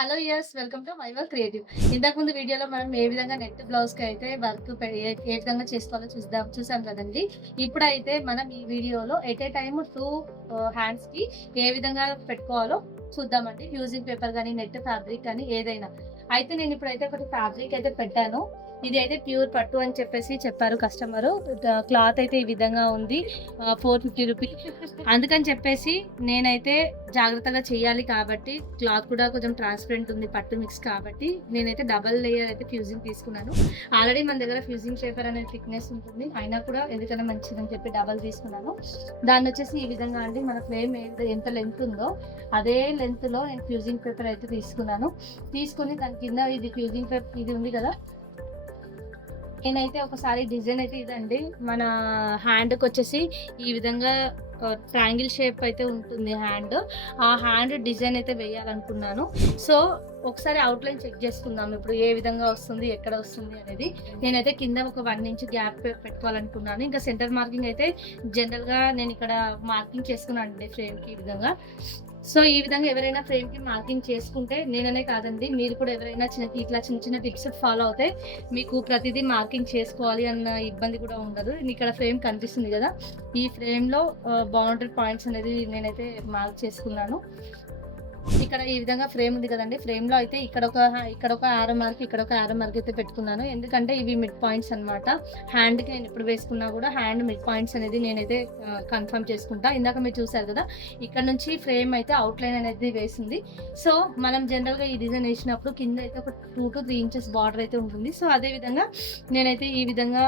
Hello yes welcome to my work creative. ఇంతకుముందు వీడియోలో మనం ఏ విధంగా నెట్ బ్లౌజ్‌కి అయితే వర్క్ ఏ విధంగా చేసుకోవాలో చూసాం కదండీ. ఇప్పుడైతే మనం ఈ వీడియోలో ఎట్ ఏ టైమ్ 2 హ్యాండ్స్‌కి ఏ విధంగా పెట్టుకోవాలో చూద్దామండి. ఫ్యూజింగ్ పేపర్ గానీ, నెట్ ఫ్యాబ్రిక్ కానీ ఏదైనా. అయితే నేను ఇప్పుడైతే ఒకటి ఫ్యాబ్రిక్ అయితే పెట్టాను. ఇది అయితే ప్యూర్ పట్టు అని చెప్పేసి చెప్పారు కస్టమరు. క్లాత్ అయితే ఈ విధంగా ఉంది. 450 రూపీస్. అందుకని చెప్పేసి నేనైతే జాగ్రత్తగా చేయాలి కాబట్టి క్లాత్ కూడా కొంచెం ట్రాన్స్పరెంట్ ఉంది, పట్టు మిక్స్ కాబట్టి నేనైతే డబల్ లేయర్ అయితే ఫ్యూజింగ్ తీసుకున్నాను. ఆల్రెడీ మన దగ్గర ఫ్యూజింగ్ పేపర్ అనే థిక్నెస్ ఉంటుంది, అయినా కూడా ఎందుకైనా మంచిదని చెప్పి డబల్ తీసుకున్నాను. దాన్ని వచ్చేసి ఈ విధంగా అండి, మన ఫ్రేమ్ ఎంత లెంత్ ఉందో అదే లెంత్లో నేను ఫ్యూజింగ్ పేపర్ అయితే తీసుకుని దాని కింద ఇది ఫ్యూజింగ్ పేపర్ ఇది ఉంది కదా, నేనైతే ఒకసారి డిజైన్ అయితే ఇదండి, మన హ్యాండ్కి వచ్చేసి ఈ విధంగా ట్రయాంగిల్ షేప్ అయితే ఉంటుంది హ్యాండ్. ఆ హ్యాండ్ డిజైన్ అయితే వేయాలనుకున్నాను. సో ఒకసారి అవుట్లైన్ చెక్ చేసుకుందాం, ఇప్పుడు ఏ విధంగా వస్తుంది, ఎక్కడ వస్తుంది అనేది. నేనైతే కింద ఒక 1 ఇంచ్ గ్యాప్ పెట్టుకోవాలనుకున్నాను. ఇంకా సెంటర్ మార్కింగ్ అయితే జనరల్గా నేను ఇక్కడ మార్కింగ్ చేసుకున్నాను అండి ఫ్రేమ్కి ఈ విధంగా. సో ఈ విధంగా ఎవరైనా ఫ్రేమ్కి మార్కింగ్ చేసుకుంటే, నేననే కాదండి, మీరు కూడా ఎవరైనా ఇట్లా చిన్న చిన్న టిప్స్ ఫాలో అవుతే మీకు ప్రతిదీ మార్కింగ్ చేసుకోవాలి అన్న ఇబ్బంది కూడా ఉండదు. ఇక్కడ ఫ్రేమ్ కనిపిస్తుంది కదా, ఈ ఫ్రేమ్లో బౌండరీ పాయింట్స్ అనేది నేనైతే మార్క్ చేసుకున్నాను. ఇక్కడ ఈ విధంగా ఫ్రేమ్ ఉంది కదండి, ఫ్రేమ్లో అయితే ఇక్కడ ఒక ఆరో మార్క్, ఇక్కడ ఒక ఆరో మార్క్ అయితే పెట్టుకున్నాను. ఎందుకంటే ఇవి మిడ్ పాయింట్స్ అనమాట. హ్యాండ్కి నేను ఎప్పుడు వేసుకున్నా కూడా హ్యాండ్ మిడ్ పాయింట్స్ అనేది నేనైతే కన్ఫర్మ్ చేసుకుంటా. ఇందాక మీరు చూసారు కదా, ఇక్కడ నుంచి ఫ్రేమ్ అయితే అవుట్లైన్ అనేది వేసింది. సో మనం జనరల్గా ఈ డిజైన్ వేసినప్పుడు కింద అయితే ఒక 2 to 3 ఇంచెస్ బార్డర్ అయితే ఉంటుంది. సో అదే విధంగా నేనైతే ఈ విధంగా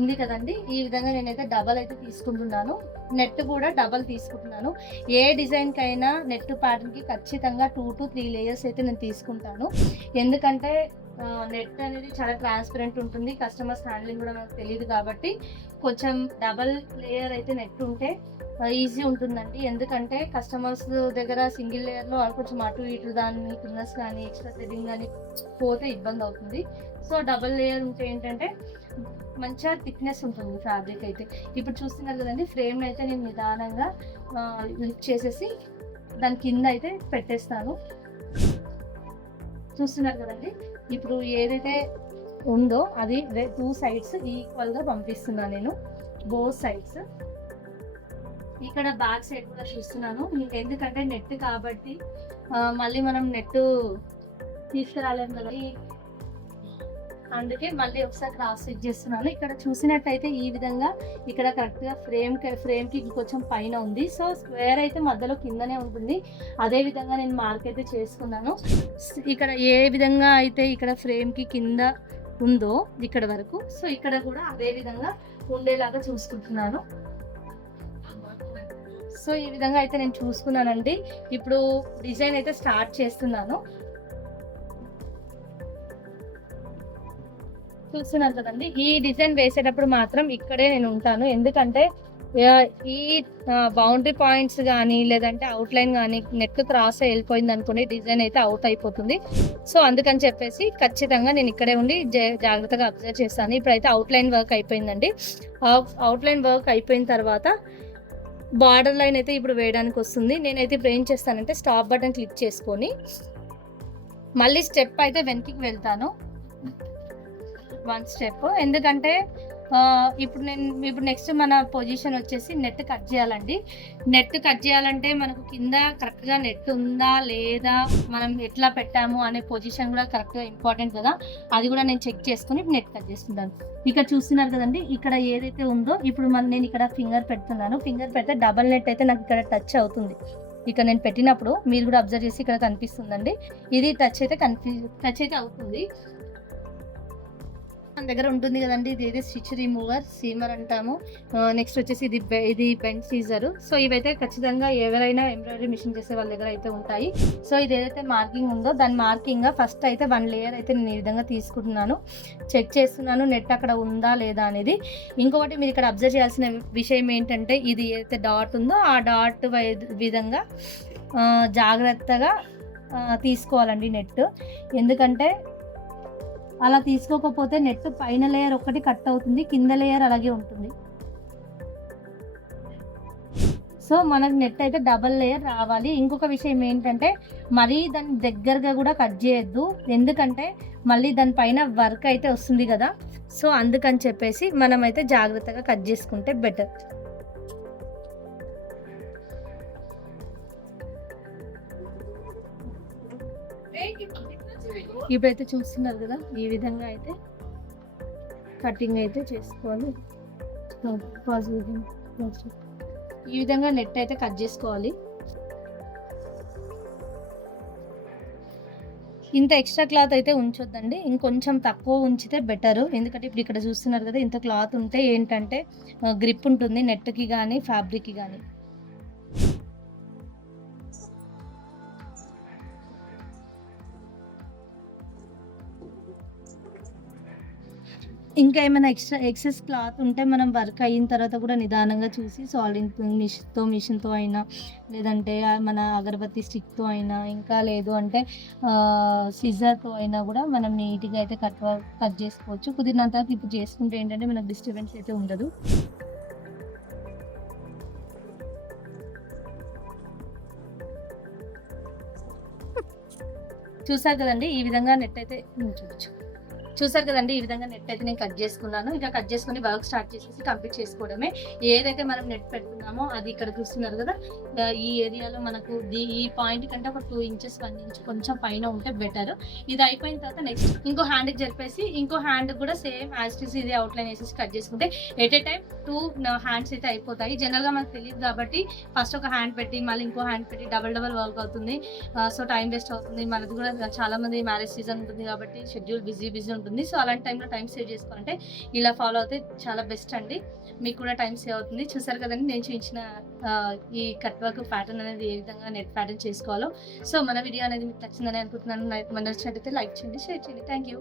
ఉంది కదండి, ఈ విధంగా నేనైతే డబల్ అయితే తీసుకుంటున్నాను. నెట్ కూడా డబల్ తీసుకుంటున్నాను. ఏ డిజైన్కైనా నెట్ ప్యాటర్న్కి ఖచ్చితంగా 2 to 3 లేయర్స్ అయితే నేను తీసుకుంటాను. ఎందుకంటే నెట్ అనేది చాలా ట్రాన్స్పరెంట్ ఉంటుంది, కస్టమర్స్ హ్యాండ్లింగ్ కూడా నాకు తెలియదు కాబట్టి కొంచెం డబల్ లేయర్ అయితే నెట్ ఉంటే ఈజీ ఉంటుందండి. ఎందుకంటే కస్టమర్స్ దగ్గర సింగిల్ లేయర్లో కొంచెం అటు ఇటు దాని కిందస్ కానీ ఎక్స్ట్రా థ్రెడింగ్ కానీ పోతే ఇబ్బంది అవుతుంది. సో డబల్ లేయర్ ఉంటే ఏంటంటే మంచిగా థిక్నెస్ ఉంటుంది ఫ్యాబ్రిక్ అయితే. ఇప్పుడు చూస్తున్నారు కదండి, ఫ్రేమ్ అయితే నేను నిదానంగా లిఫ్ట్ చేసేసి దాని కింద అయితే పెట్టేస్తాను. చూస్తున్నారు కదండి, ఇప్పుడు ఏదైతే ఉందో అది 2 సైడ్స్ ఈక్వల్గా పంపిస్తున్నాను నేను, బోత్ సైడ్స్. ఇక్కడ బ్యాక్ సైడ్ కూడా చూస్తున్నాను, ఎందుకంటే నెట్ కాబట్టి మళ్ళీ మనం నెట్ తీసుకురాలేము కదా, అందుకే మళ్ళీ ఒకసారి క్రాస్ చెక్ చేస్తున్నాను. ఇక్కడ చూసినట్టయితే ఈ విధంగా ఇక్కడ కరెక్ట్గా ఫ్రేమ్కి కొంచెం పైన ఉంది. సో స్క్వేర్ అయితే మధ్యలో కిందనే ఉంటుంది. అదే విధంగా నేను మార్క్ అయితే చేసుకున్నాను. ఇక్కడ ఏ విధంగా అయితే ఇక్కడ ఫ్రేమ్కి కింద ఉందో ఇక్కడ వరకు, సో ఇక్కడ కూడా అదే విధంగా ఉండేలాగా చూసుకుంటున్నాను. సో ఈ విధంగా అయితే నేను చూసుకున్నానండి. ఇప్పుడు డిజైన్ అయితే స్టార్ట్ చేస్తున్నాను. చూస్తున్నారు కదండి, ఈ డిజైన్ వేసేటప్పుడు మాత్రం ఇక్కడే నేను ఉంటాను. ఎందుకంటే ఈ బౌండరీ పాయింట్స్ కానీ లేదంటే అవుట్లైన్ కానీ నెట్ క్రాస్ వెళ్ళిపోయింది అనుకోండి, డిజైన్ అయితే అవుట్ అయిపోతుంది. సో అందుకని చెప్పేసి ఖచ్చితంగా నేను ఇక్కడే ఉండి జాగ్రత్తగా అబ్జర్వ్ చేస్తాను. ఇప్పుడైతే అవుట్లైన్ వర్క్ అయిపోయిందండి. అవుట్లైన్ వర్క్ అయిపోయిన తర్వాత బార్డర్ లైన్ అయితే ఇప్పుడు వేయడానికి వస్తుంది. నేనైతే ఇప్పుడు ఏం చేస్తానంటే స్టాప్ బటన్ క్లిక్ చేసుకొని మళ్ళీ స్టెప్ అయితే వెనక్కి వెళ్తాను, 1 స్టెప్. ఎందుకంటే ఇప్పుడు నెక్స్ట్ మన పొజిషన్ వచ్చేసి నెట్ కట్ చేయాలండి. నెట్ కట్ చేయాలంటే మనకు కింద కరెక్ట్గా నెట్ ఉందా లేదా, మనం ఎట్లా పెట్టాము అనే పొజిషన్ కూడా కరెక్ట్గా ఇంపార్టెంట్ కదా, అది కూడా నేను చెక్ చేసుకుని నెట్ కట్ చేసుకుంటాను. ఇక్కడ చూస్తున్నారు కదండి, ఇక్కడ ఏదైతే ఉందో ఇప్పుడు నేను ఇక్కడ ఫింగర్ పెడుతున్నాను. ఫింగర్ పెడితే డబల్ నెట్ అయితే నాకు ఇక్కడ టచ్ అవుతుంది. ఇక్కడ నేను పెట్టినప్పుడు మీరు కూడా అబ్జర్వ్ చేసి ఇక్కడ కనిపిస్తుందండి, ఇది టచ్ అయితే అవుతుంది. మన దగ్గర ఉంటుంది కదండి, ఇది స్టిచ్ రిమూవర్, సీమర్ అంటాము. నెక్స్ట్ వచ్చేసి ఇది బెండ్ సీజర్. సో ఇవైతే ఖచ్చితంగా ఎవరైనా ఎంబ్రాయిడరీ మిషన్ చేసే వాళ్ళ దగ్గర అయితే ఉంటాయి. సో ఇది ఏదైతే మార్కింగ్ ఉందో దాని మార్కింగ్ ఫస్ట్ అయితే 1 లేయర్ అయితే నేను ఈ విధంగా తీసుకుంటున్నాను, చెక్ చేస్తున్నాను నెట్ అక్కడ ఉందా లేదా అనేది. ఇంకొకటి మీరు ఇక్కడ అబ్జర్వ్ చేయాల్సిన విషయం ఏంటంటే, ఇది ఏదైతే డాట్ ఉందో ఆ డాట్ విధంగా జాగ్రత్తగా తీసుకోవాలండి నెట్. ఎందుకంటే అలా తీసుకోకపోతే నెట్ పైన లేయర్ ఒకటి కట్ అవుతుంది, కింద లేయర్ అలాగే ఉంటుంది. సో మనకు నెట్ అయితే డబల్ లేయర్ రావాలి. ఇంకొక విషయం ఏంటంటే మరీ దాన్ని దగ్గరగా కూడా కట్ చేయొద్దు, ఎందుకంటే మళ్ళీ దానిపైన వర్క్ అయితే వస్తుంది కదా. సో అందుకని చెప్పేసి మనమైతే జాగ్రత్తగా కట్ చేసుకుంటే బెటర్. ఇప్పుడైతే చూస్తున్నారు కదా, ఈ విధంగా అయితే కటింగ్ అయితే చేసుకోవాలి. ఈ విధంగా నెట్ అయితే కట్ చేసుకోవాలి. ఇంత ఎక్స్ట్రా క్లాత్ అయితే ఉంచొద్దండి, ఇంకొంచెం తక్కువ ఉంచితే బెటరు. ఎందుకంటే ఇప్పుడు ఇక్కడ చూస్తున్నారు కదా, ఇంత క్లాత్ ఉంటే ఏంటంటే గ్రిప్ ఉంటుంది నెట్కి కానీ ఫ్యాబ్రిక్కి కానీ. ఇంకా ఏమైనా ఎక్సెస్ క్లాత్ ఉంటే మనం వర్క్ అయిన తర్వాత కూడా నిదానంగా చూసి సాల్డింగ్ మిషన్తో అయినా, లేదంటే మన అగరబత్తి స్టిక్తో అయినా, ఇంకా లేదు అంటే సిజర్తో అయినా కూడా మనం నీట్గా అయితే కట్ చేసుకోవచ్చు. కుదిరినంత ఇప్పుడు చేసుకుంటే ఏంటంటే మనకు డిస్టర్బెన్స్ అయితే ఉండదు. చూసారు కదండి, ఈ విధంగా నెట్ అయితే చూడొచ్చు. చూసారు కదండి, ఈ విధంగా నెట్ అయితే నేను కట్ చేసుకున్నాను. ఇక కట్ చేసుకుని వర్క్ స్టార్ట్ చేసేసి కంప్లీట్ చేసుకోవడమే. ఏదైతే మనం నెట్ పెడుతున్నామో అది ఇక్కడ చూస్తున్నారు కదా, ఈ ఏరియాలో మనకు ఈ పాయింట్ కంటే ఒక 2 ఇంచెస్ 1 ఇంచ్ కొంచెం పైన ఉంటే బెటర్. ఇది అయిపోయిన తర్వాత నెక్స్ట్ ఇంకో హ్యాండ్కి జరిపేసి ఇంకో హ్యాండ్ కూడా సేమ్ యాజ్ ఇట్ ఈస్ ఇది అవుట్లైన్ వేసేసి కట్ చేసుకుంటే ఎట్ ఏ టైం 2 హ్యాండ్స్ అయితే అయిపోతాయి. జనరల్గా మనకు తెలియదు కాబట్టి ఫస్ట్ ఒక హ్యాండ్ పెట్టి మళ్ళీ ఇంకో హ్యాండ్ పెట్టి డబల్ వర్క్ అవుతుంది. సో టైం వేస్ట్ అవుతుంది. మనది కూడా చాలా మంది మ్యారేజ్ సీజన్ ఉంటుంది కాబట్టి షెడ్యూల్ బిజీ ఉంటుంది. సో అలాంటి టైంలో టైం సేవ్ చేసుకోవాలంటే ఇలా ఫాలో అవుతే చాలా బెస్ట్ అండి. మీకు కూడా టైం సేవ్ అవుతుంది. చూసారు కదండి, నేను చూపించిన ఈ కట్ వర్క్ ప్యాటర్న్ అనేది ఏ విధంగా నెట్ ప్యాటర్న్ చేసుకోవాలో. సో మన వీడియో అనేది మీకు నచ్చిందని అనుకుంటున్నాను. మన నచ్చినట్లయితే లైక్ చేయండి, షేర్ చేయండి. Thank you.